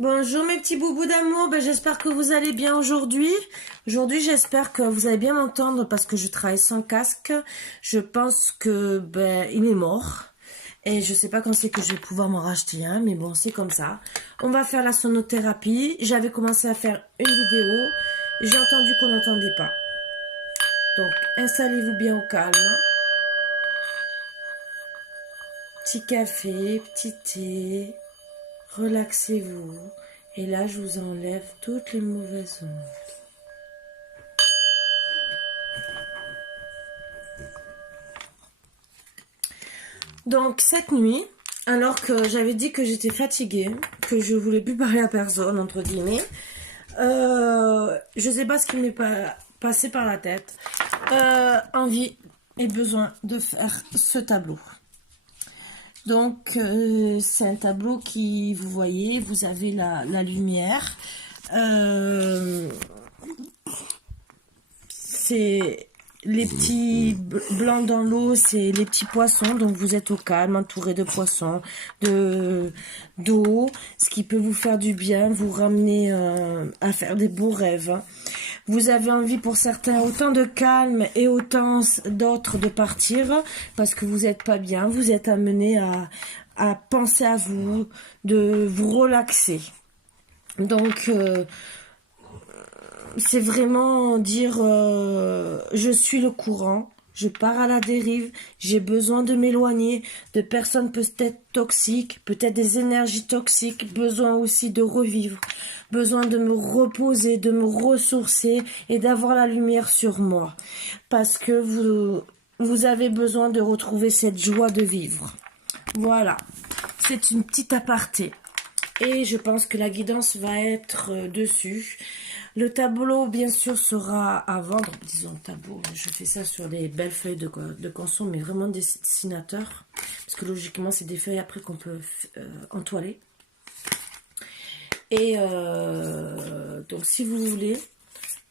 Bonjour mes petits boubous d'amour, j'espère que vous allez bien aujourd'hui. Aujourd'hui j'espère que vous allez bien m'entendre parce que je travaille sans casque. Je pense que il est mort. Et je sais pas quand c'est que je vais pouvoir m'en racheter un, mais bon c'est comme ça. On va faire la sonothérapie. J'avais commencé à faire une vidéo. J'ai entendu qu'on n'entendait pas. Donc installez-vous bien au calme. Petit café, petit thé. Relaxez-vous. Et là, je vous enlève toutes les mauvaises ondes. Donc, cette nuit, alors que j'avais dit que j'étais fatiguée, que je voulais plus parler à personne, entre guillemets, je sais pas ce qui m'est passé par la tête. Envie et besoin de faire ce tableau. Donc, c'est un tableau qui, vous voyez, vous avez la lumière. C'est les petits blancs dans l'eau, c'est les petits poissons. Donc, vous êtes au calme, entouré de poissons, d'eau, ce qui peut vous faire du bien, vous ramener à faire des beaux rêves. Vous avez envie pour certains autant de calme et autant d'autres de partir parce que vous n'êtes pas bien. Vous êtes amené à penser à vous, de vous relaxer. Donc, c'est vraiment dire je suis le courant. Je pars à la dérive, j'ai besoin de m'éloigner de personnes peut-être toxiques, peut-être des énergies toxiques, besoin aussi de revivre, besoin de me reposer, de me ressourcer et d'avoir la lumière sur moi. Parce que vous avez besoin de retrouver cette joie de vivre. Voilà, c'est une petite aparté. Et je pense que la guidance va être dessus. Le tableau, bien sûr, sera à vendre. Disons, le tableau, je fais ça sur des belles feuilles de canson, mais vraiment dessinateurs. Parce que logiquement, c'est des feuilles après qu'on peut entoiler. Et donc, si vous voulez,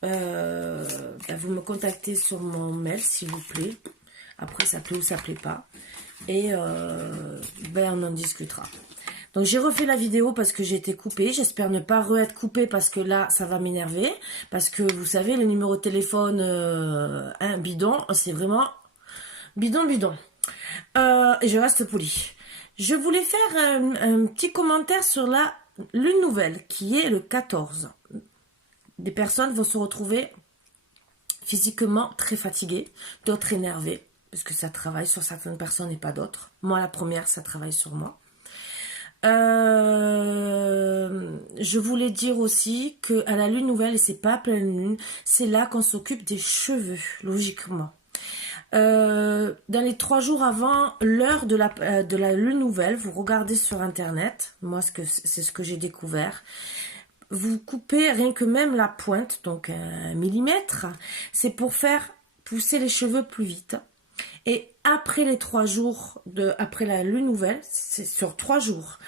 vous me contactez sur mon mail, s'il vous plaît. Après, ça plaît ou ça plaît pas. Et on en discutera. Donc j'ai refait la vidéo parce que j'ai été coupée. J'espère ne pas être coupée parce que là, ça va m'énerver. Parce que vous savez, le numéro de téléphone bidon, c'est vraiment bidon. Et je reste polie. Je voulais faire un petit commentaire sur la lune nouvelle qui est le 14. Des personnes vont se retrouver physiquement très fatiguées, d'autres énervées. Parce que ça travaille sur certaines personnes et pas d'autres. Moi, la première, ça travaille sur moi. Je voulais dire aussi que à la lune nouvelle, et c'est pas pleine lune, c'est là qu'on s'occupe des cheveux, logiquement. Dans les 3 jours avant l'heure de la lune nouvelle, vous regardez sur internet, moi c'est ce que j'ai découvert. Vous coupez rien que même la pointe, donc 1 millimètre, c'est pour faire pousser les cheveux plus vite. Et après les 3 jours, après la lune nouvelle, c'est sur 3 jours,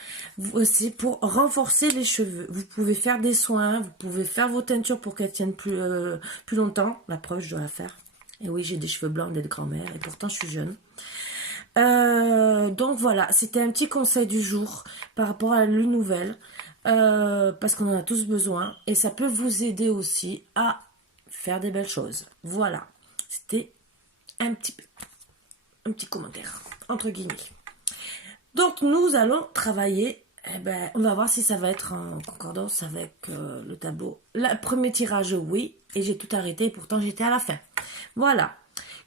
c'est pour renforcer les cheveux. Vous pouvez faire des soins, vous pouvez faire vos teintures pour qu'elles tiennent plus longtemps. La preuve, je dois la faire. Et oui, j'ai des cheveux blancs d'être grand-mère et pourtant je suis jeune. Donc voilà, c'était un petit conseil du jour par rapport à la lune nouvelle. Parce qu'on en a tous besoin. Et ça peut vous aider aussi à faire des belles choses. Voilà, c'était un petit commentaire, entre guillemets. Donc, nous allons travailler. On va voir si ça va être en concordance avec le tableau. Le premier tirage, oui. Et j'ai tout arrêté. Pourtant, j'étais à la fin. Voilà.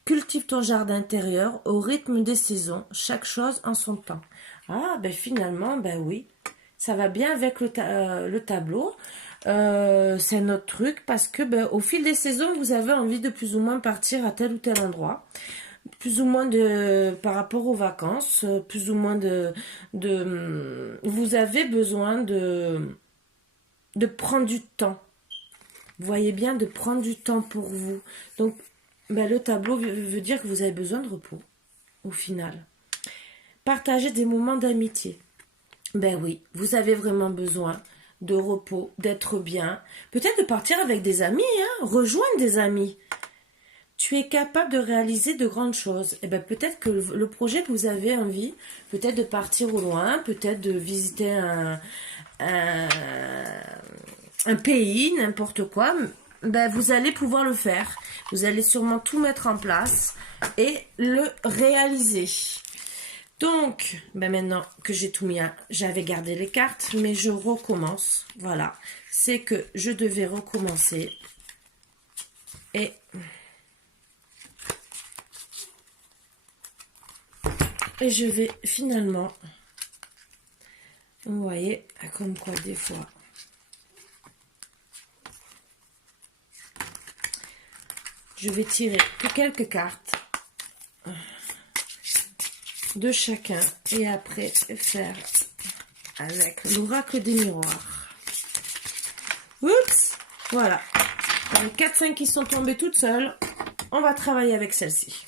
Cultive ton jardin intérieur au rythme des saisons. Chaque chose en son temps. Ah, finalement, oui. Ça va bien avec le tableau. C'est un autre truc parce que au fil des saisons, vous avez envie de plus ou moins partir à tel ou tel endroit. Plus ou moins par rapport aux vacances, plus ou moins vous avez besoin de prendre du temps. Vous voyez bien, de prendre du temps pour vous. Donc, le tableau veut dire que vous avez besoin de repos, au final. Partager des moments d'amitié. Oui, vous avez vraiment besoin de repos, d'être bien. Peut-être de partir avec des amis, rejoindre des amis. Tu es capable de réaliser de grandes choses. Peut-être que le projet que vous avez envie, peut-être de partir au loin, peut-être de visiter un pays, n'importe quoi, ben, vous allez pouvoir le faire. Vous allez sûrement tout mettre en place et le réaliser. Donc, ben maintenant que j'ai tout mis, j'avais gardé les cartes, mais je recommence. Voilà, c'est que je devais recommencer. Et je vais finalement, vous voyez, comme quoi des fois, je vais tirer que quelques cartes de chacun et après faire avec l'oracle des miroirs. Oups, voilà. Dans les 4-5 qui sont tombées toutes seules, on va travailler avec celle-ci.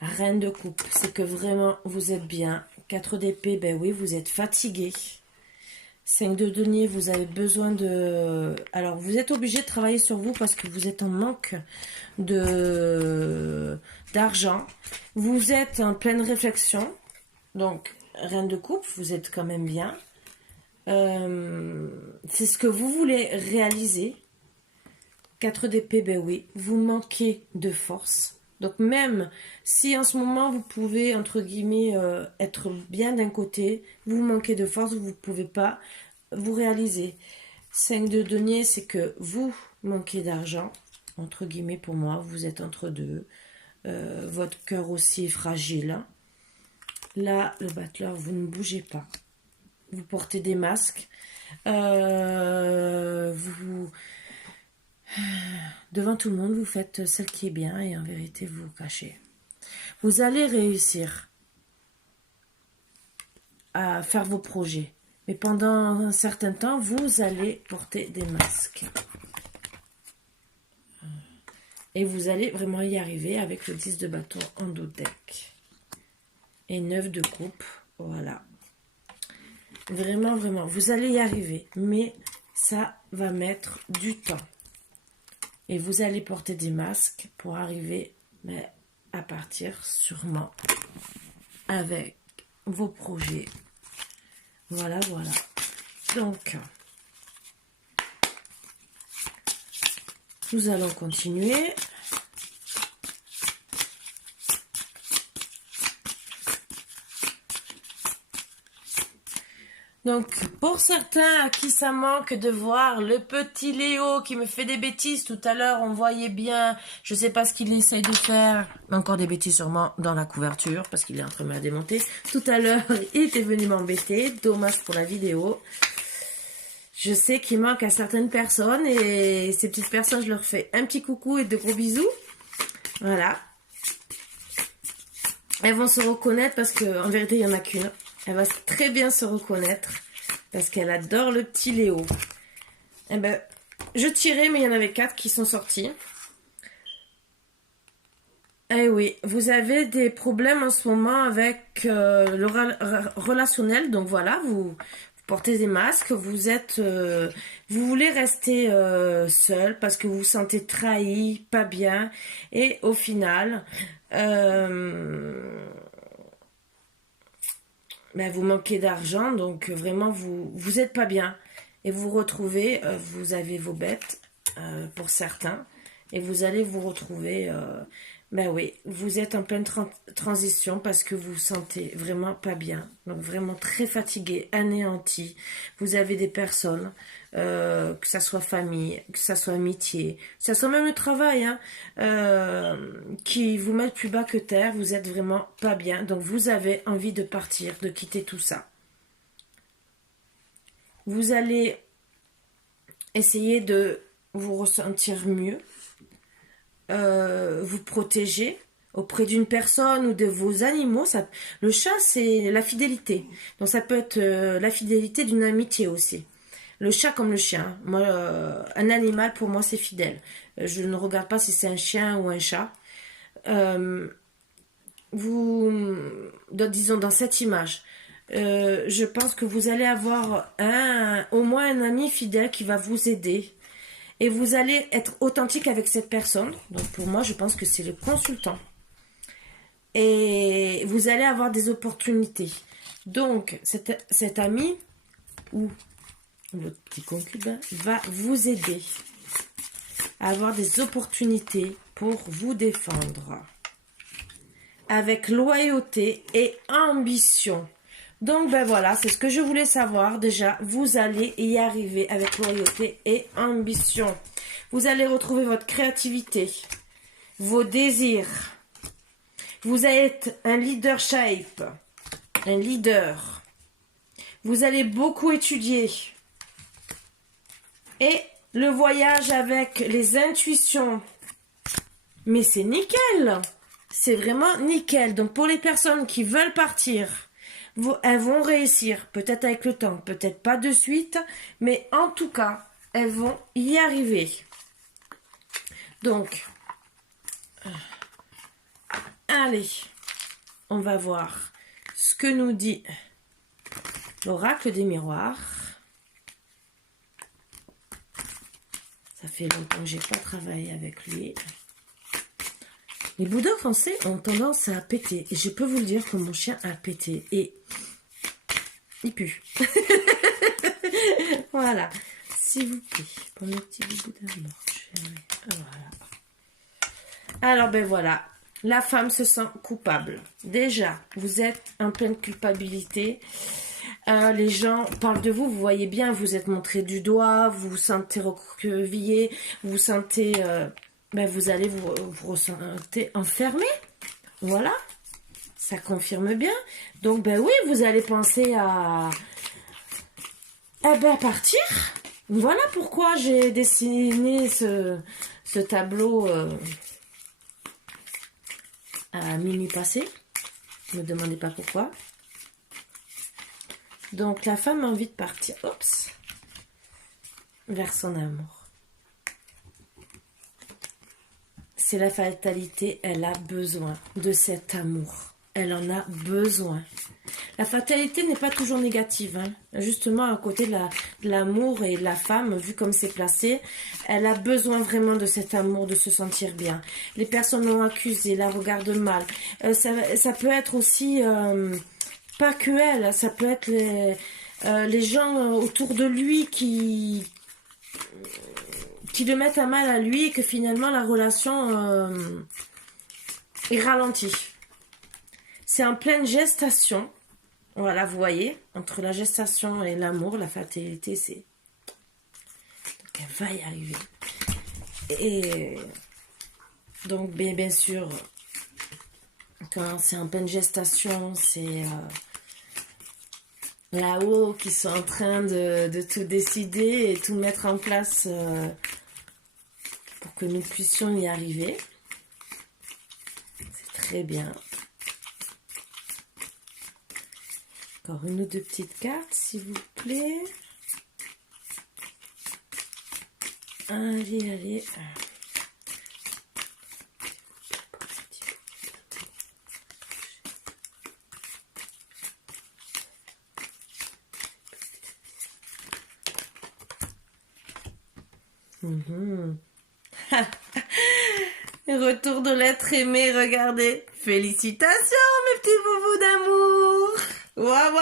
Reine de coupe, c'est que vraiment vous êtes bien. 4 d'épée, ben oui, vous êtes fatigué. 5 de denier, vous avez besoin de... Alors, vous êtes obligé de travailler sur vous parce que vous êtes en manque d'argent. Vous êtes en pleine réflexion. Donc, reine de coupe, vous êtes quand même bien. C'est ce que vous voulez réaliser. 4 d'épée, ben oui, vous manquez de force. Donc, même si en ce moment, vous pouvez, entre guillemets, être bien d'un côté, vous manquez de force, vous ne pouvez pas vous réaliser. 5 de denier, c'est que vous manquez d'argent, entre guillemets pour moi, vous êtes entre deux. Votre cœur aussi est fragile. Là, le battleur, vous ne bougez pas. Vous portez des masques. Devant tout le monde, vous faites celle qui est bien et en vérité, vous vous cachez. Vous allez réussir à faire vos projets. Mais pendant un certain temps, vous allez porter des masques. Et vous allez vraiment y arriver avec le 10 de bâton en dos de deck. Et 9 de coupe. Voilà. Vraiment, vraiment. Vous allez y arriver. Mais ça va mettre du temps. Et vous allez porter des masques pour arriver à partir sûrement avec vos projets. Voilà, voilà. Donc, nous allons continuer. Donc, pour certains à qui ça manque de voir le petit Léo qui me fait des bêtises, tout à l'heure, on voyait bien, je sais pas ce qu'il essaye de faire, encore des bêtises sûrement dans la couverture, parce qu'il est en train de me la démonter. Tout à l'heure, il était venu m'embêter, dommage pour la vidéo. Je sais qu'il manque à certaines personnes, et ces petites personnes, je leur fais un petit coucou et de gros bisous. Voilà. Elles vont se reconnaître, parce qu'en vérité, il n'y en a qu'une. Elle va très bien se reconnaître parce qu'elle adore le petit Léo. Eh ben, je tirais, mais il y en avait 4 qui sont sortis. Eh oui, vous avez des problèmes en ce moment avec le relationnel. Donc voilà, vous portez des masques. Vous êtes, vous voulez rester seul parce que vous vous sentez trahi, pas bien. Et au final... vous manquez d'argent, donc vraiment vous êtes pas bien. Et vous retrouvez, vous avez vos bêtes pour certains, et vous allez vous retrouver, oui, vous êtes en pleine transition parce que vous vous sentez vraiment pas bien. Donc vraiment très fatigué, anéanti. Vous avez des personnes, que ça soit famille, que ça soit amitié, que ça soit même le travail, qui vous mettent plus bas que terre. Vous êtes vraiment pas bien. Donc vous avez envie de partir, de quitter tout ça. Vous allez essayer de vous ressentir mieux. Vous protéger auprès d'une personne ou de vos animaux. Le chat, c'est la fidélité. Donc ça peut être la fidélité d'une amitié aussi. Le chat comme le chien. Moi, un animal, pour moi, c'est fidèle. Je ne regarde pas si c'est un chien ou un chat. Disons dans cette image, je pense que vous allez avoir au moins un ami fidèle qui va vous aider. Et vous allez être authentique avec cette personne. Donc pour moi, je pense que c'est le consultant. Et vous allez avoir des opportunités. Donc cet ami ou votre petit concubin va vous aider à avoir des opportunités pour vous défendre. Avec loyauté et ambition. Donc, ben voilà, c'est ce que je voulais savoir. Déjà, vous allez y arriver avec loyauté et ambition. Vous allez retrouver votre créativité, vos désirs. Vous êtes un leadership, un leader. Vous allez beaucoup étudier. Et le voyage avec les intuitions. Mais c'est nickel. C'est vraiment nickel. Donc pour les personnes qui veulent partir, elles vont réussir. Peut-être avec le temps, peut-être pas de suite. Mais en tout cas, elles vont y arriver. Donc, allez, on va voir ce que nous dit l'oracle des miroirs. Ça fait longtemps que j'ai pas travaillé avec lui. Les bouddhas français ont tendance à péter. Et je peux vous le dire que mon chien a pété. Et il pue. Voilà. S'il vous plaît. Pour mes petits bouddhas morts. Voilà. Alors, ben voilà. La femme se sent coupable. Déjà, vous êtes en pleine culpabilité. Les gens parlent de vous, vous voyez bien, vous êtes montré du doigt, vous vous sentez recroquevillé, vous sentez... vous allez vous ressentez enfermé. Voilà. Ça confirme bien. Donc, ben oui, vous allez penser à partir. Voilà pourquoi j'ai dessiné ce tableau à minuit passé. Ne me demandez pas pourquoi. Donc, la femme a envie de partir. Oups. Vers son amour. C'est la fatalité, elle a besoin de cet amour. Elle en a besoin. La fatalité n'est pas toujours négative. Hein. Justement, à côté de l'amour et de la femme, vu comme c'est placé, elle a besoin vraiment de cet amour, de se sentir bien. Les personnes l'ont accusée, la regardent mal. Ça peut être aussi, pas que elle, ça peut être les gens autour de lui qui le mettent à mal à lui et que finalement la relation est ralentie. C'est en pleine gestation. Voilà, vous voyez, entre la gestation et l'amour, la fatalité, c'est... Donc elle va y arriver. Et donc, bien sûr, quand c'est en pleine gestation, c'est là-haut qui sont en train de tout décider et tout mettre en place pour que nous puissions y arriver. C'est très bien. Encore une ou deux petites cartes, s'il vous plaît. Allez. Retour de l'être aimé, regardez. Félicitations, mes petits boubous d'amour. Waouh.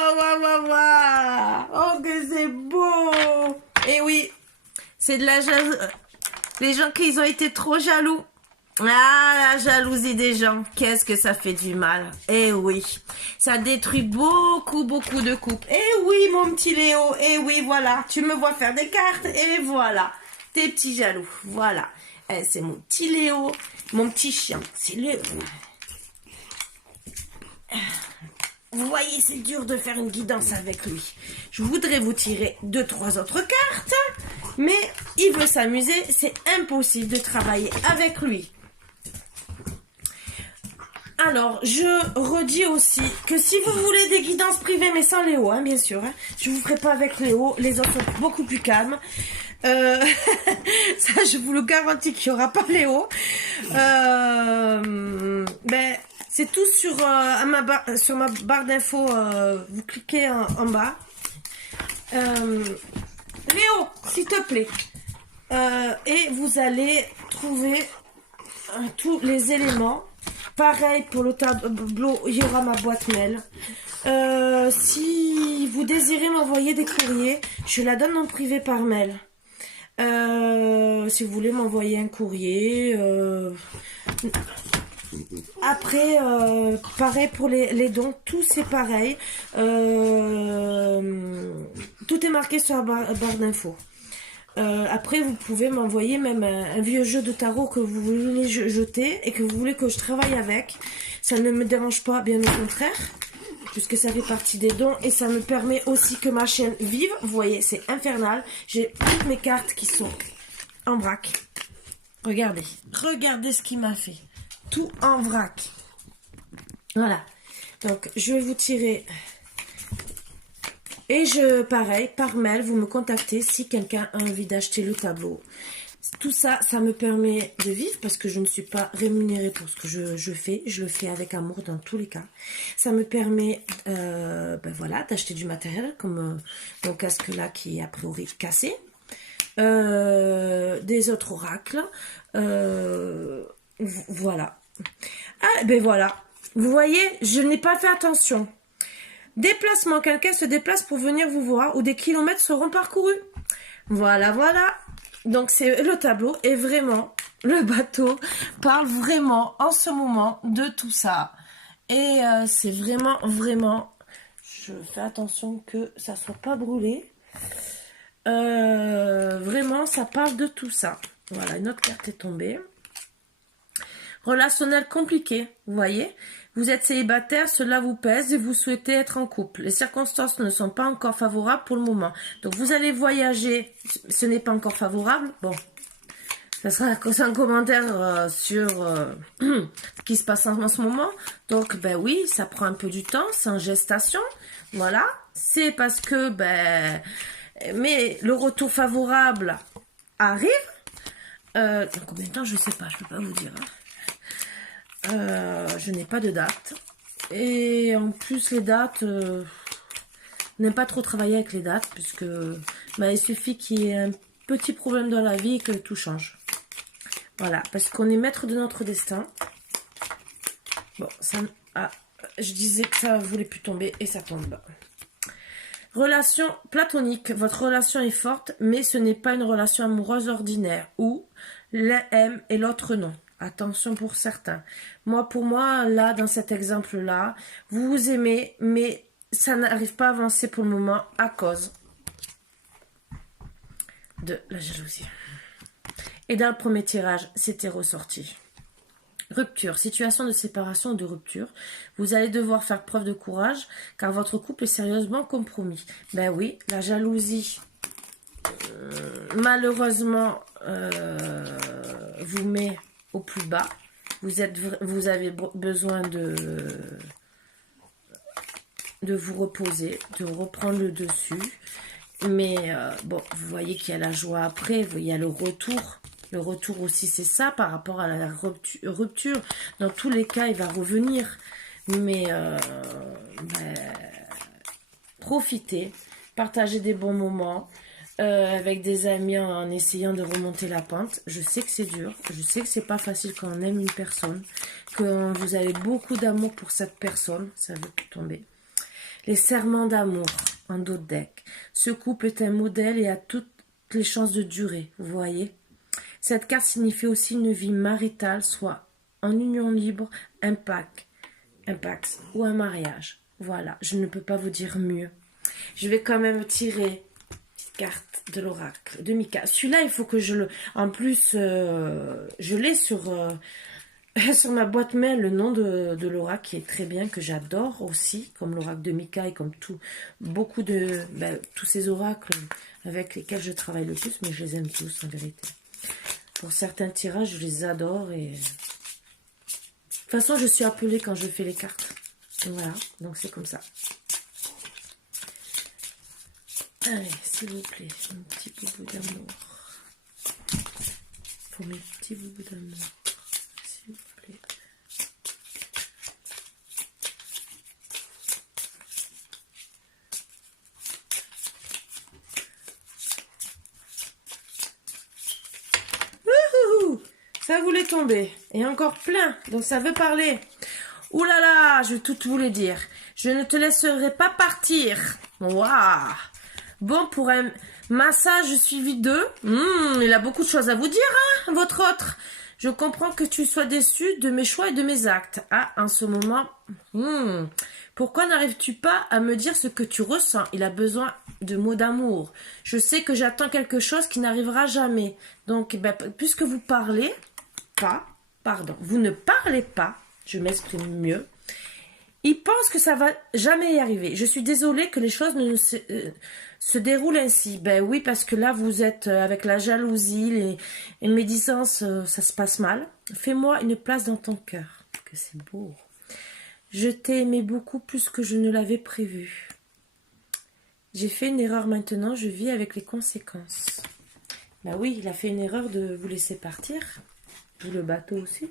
Oh, que c'est beau. Et oui, c'est de la jalousie. Les gens qui ont été trop jaloux. Ah, la jalousie des gens. Qu'est-ce que ça fait du mal. Eh oui, ça détruit beaucoup de couples. Eh oui, mon petit Léo. Eh oui, voilà. Tu me vois faire des cartes. Et voilà. Tes petits jaloux. Voilà. Eh, c'est mon petit Léo. Mon petit chien. C'est Léo. Vous voyez, c'est dur de faire une guidance avec lui. Je voudrais vous tirer 2-3 autres cartes, mais il veut s'amuser, c'est impossible de travailler avec lui. Alors, je redis aussi que si vous voulez des guidances privées, mais sans Léo, hein, bien sûr, hein, je ne vous ferai pas avec Léo, les autres sont beaucoup plus calmes. Ça, je vous le garantis qu'il n'y aura pas Léo. C'est tout sur ma barre d'infos. Vous cliquez en bas. Léo, s'il te plaît. Et vous allez trouver tous les éléments. Pareil pour le tableau, il y aura ma boîte mail. Si vous désirez m'envoyer des courriers, je la donne en privé par mail. Si vous voulez m'envoyer un courrier. Après, pareil pour les dons, tout c'est pareil. Tout est marqué sur la barre d'infos. Après, vous pouvez m'envoyer même un vieux jeu de tarot que vous voulez jeter et que vous voulez que je travaille avec. Ça ne me dérange pas, bien au contraire, puisque ça fait partie des dons et ça me permet aussi que ma chaîne vive. Vous voyez, c'est infernal. J'ai toutes mes cartes qui sont en vrac. Regardez, regardez ce qu'il m'a fait. Tout en vrac. Voilà. Donc, je vais vous tirer. Et pareil, par mail, vous me contactez si quelqu'un a envie d'acheter le tableau. Tout ça, ça me permet de vivre parce que je ne suis pas rémunérée pour ce que je fais. Je le fais avec amour dans tous les cas. Ça me permet, voilà, d'acheter du matériel comme mon casque là qui est a priori cassé. Des autres oracles. Voilà. Ah, ben voilà. Vous voyez, je n'ai pas fait attention. Déplacement, quelqu'un se déplace pour venir vous voir ou des kilomètres seront parcourus. Voilà, voilà. Donc, c'est le tableau et vraiment, le bateau parle vraiment en ce moment de tout ça. Et c'est vraiment, vraiment, je fais attention que ça soit pas brûlé. Vraiment, ça parle de tout ça. Voilà, une autre carte est tombée. Relationnel compliqué, vous voyez. Vous êtes célibataire, cela vous pèse et vous souhaitez être en couple. Les circonstances ne sont pas encore favorables pour le moment. Donc vous allez voyager, ce n'est pas encore favorable. Bon, ça sera un commentaire sur ce qui se passe en ce moment. Donc ben oui, ça prend un peu du temps, c'est en gestation. Voilà, c'est parce que mais le retour favorable arrive. Dans combien de temps, je ne sais pas, je ne peux pas vous dire. Je n'ai pas de date. Et en plus, les dates, n'aime pas trop travailler avec les dates, puisque il suffit qu'il y ait un petit problème dans la vie et que tout change. Voilà, parce qu'on est maître de notre destin. Bon, ça, je disais que ça voulait plus tomber et ça tombe. Relation platonique. Votre relation est forte, mais ce n'est pas une relation amoureuse ordinaire où l'un aime et l'autre non. Attention pour certains. Pour moi, là, dans cet exemple-là, vous vous aimez, mais ça n'arrive pas à avancer pour le moment à cause de la jalousie. Et dans le premier tirage, c'était ressorti. Rupture, situation de séparation ou de rupture. Vous allez devoir faire preuve de courage car votre couple est sérieusement compromis. Ben oui, la jalousie, malheureusement, vous met au plus bas. Vous avez besoin de vous reposer, de reprendre le dessus. Mais bon, vous voyez qu'il y a la joie après, il y a le retour. Le retour aussi, c'est ça par rapport à la rupture. Dans tous les cas, il va revenir. Mais profitez, partagez des bons moments avec des amis en essayant de remonter la pente. Je sais que c'est dur, je sais que c'est pas facile quand on aime une personne, que vous avez beaucoup d'amour pour cette personne, ça veut tout tomber. Les serments d'amour en dos de deck. Ce couple est un modèle et a toutes les chances de durer, vous voyez. Cette carte signifie aussi une vie maritale, soit en union libre, un pacte ou un mariage. Voilà, je ne peux pas vous dire mieux. Je vais quand même tirer une carte de l'oracle de Mika. Celui-là, il faut que je le... En plus, je l'ai sur ma boîte mail, le nom de l'oracle qui est très bien, que j'adore aussi, comme l'oracle de Mika et comme beaucoup de... tous ces oracles avec lesquels je travaille le plus, mais je les aime tous en vérité. Pour certains tirages, je les adore et... De toute façon, je suis appelée quand je fais les cartes. Voilà, donc c'est comme ça. Allez, s'il vous plaît, un petit boubou d'amour. Pour mes petits boubous d'amour. S'il vous plaît. Ça voulait tomber. Et encore plein. Donc ça veut parler. Ouh là là, je vais tout vous les dire. Je ne te laisserai pas partir. Waouh. Bon, pour un massage suivi d'eux, il a beaucoup de choses à vous dire, hein, votre autre. Je comprends que tu sois déçu de mes choix et de mes actes. Ah, en ce moment, pourquoi n'arrives-tu pas à me dire ce que tu ressens? Il a besoin de mots d'amour. Je sais que j'attends quelque chose qui n'arrivera jamais. Donc, puisque vous parlez pas, pardon, vous ne parlez pas, je m'exprime mieux, il pense que ça va jamais y arriver. Je suis désolée que les choses ne se déroulent ainsi. Ben oui, parce que là, vous êtes avec la jalousie, les médisances, ça se passe mal. Fais-moi une place dans ton cœur. Que c'est beau. Je t'ai aimé beaucoup plus que je ne l'avais prévu. J'ai fait une erreur maintenant, je vis avec les conséquences. Ben oui, il a fait une erreur de vous laisser partir. Vous le bateau aussi.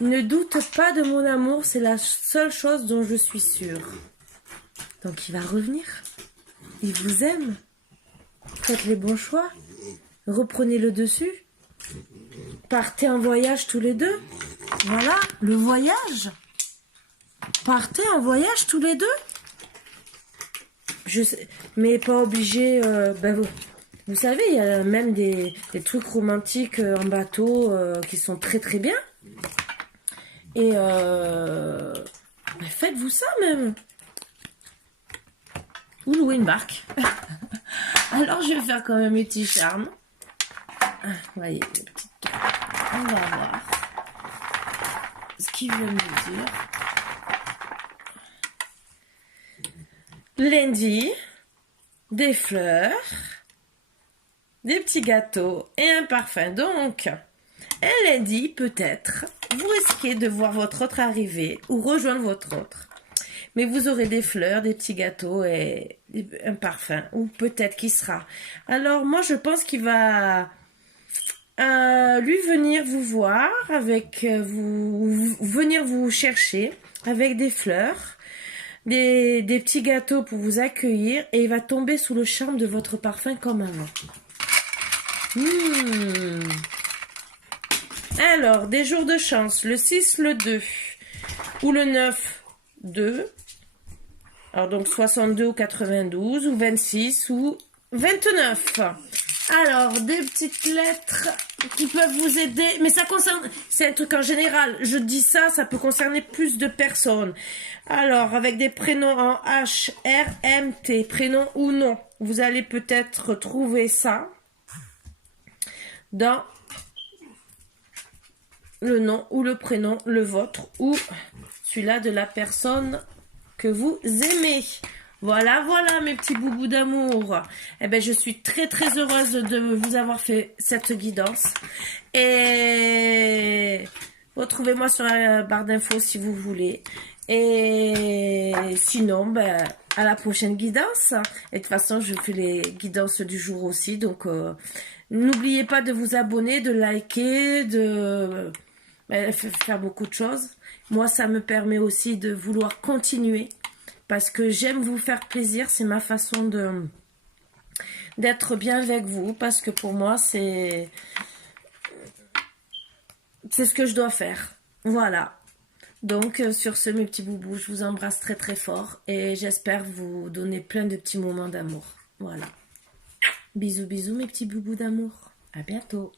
Ne doute pas de mon amour, c'est la seule chose dont je suis sûre. Donc il va revenir. Il vous aime. Faites les bons choix. Reprenez le dessus. Partez en voyage tous les deux. Voilà, le voyage. Partez en voyage tous les deux. Je sais, mais pas obligé. Vous savez, il y a même des trucs romantiques en bateau qui sont très très bien. Et faites-vous ça même. Ou louer une barque. Alors je vais faire quand même mes petits charmes. Voyez, les petites cartes. On va voir ce qu'il veut me dire. Lundi, des fleurs, des petits gâteaux et un parfum. Donc, un lundi, peut-être, vous risquez de voir votre autre arriver ou rejoindre votre autre. Mais vous aurez des fleurs, des petits gâteaux et un parfum. Ou peut-être qu'il sera. Alors, moi, je pense qu'il va lui venir vous voir, avec venir vous chercher avec des fleurs, des petits gâteaux pour vous accueillir. Et il va tomber sous le charme de votre parfum comme avant. Alors, des jours de chance, le 6, le 2, ou le 9, 2. Alors, donc 62 ou 92, ou 26, ou 29. Alors, des petites lettres qui peuvent vous aider. Mais ça concerne, c'est un truc en général. Je dis ça, ça peut concerner plus de personnes. Alors, avec des prénoms en H, R, M, T, prénom ou nom. Vous allez peut-être trouver ça dans le nom ou le prénom, le vôtre ou celui-là de la personne que vous aimez. Voilà, voilà mes petits boubous d'amour. Eh ben, je suis très très heureuse de vous avoir fait cette guidance. Et retrouvez-moi sur la barre d'infos si vous voulez. Et sinon, à la prochaine guidance. Et de toute façon, je fais les guidances du jour aussi. Donc, n'oubliez pas de vous abonner, de liker, de faire beaucoup de choses. Moi, ça me permet aussi de vouloir continuer. Parce que j'aime vous faire plaisir. C'est ma façon d'être bien avec vous. Parce que pour moi, c'est ce que je dois faire. Voilà. Donc, sur ce, mes petits boubous, je vous embrasse très très fort. Et j'espère vous donner plein de petits moments d'amour. Voilà. Bisous, bisous, mes petits boubous d'amour. À bientôt.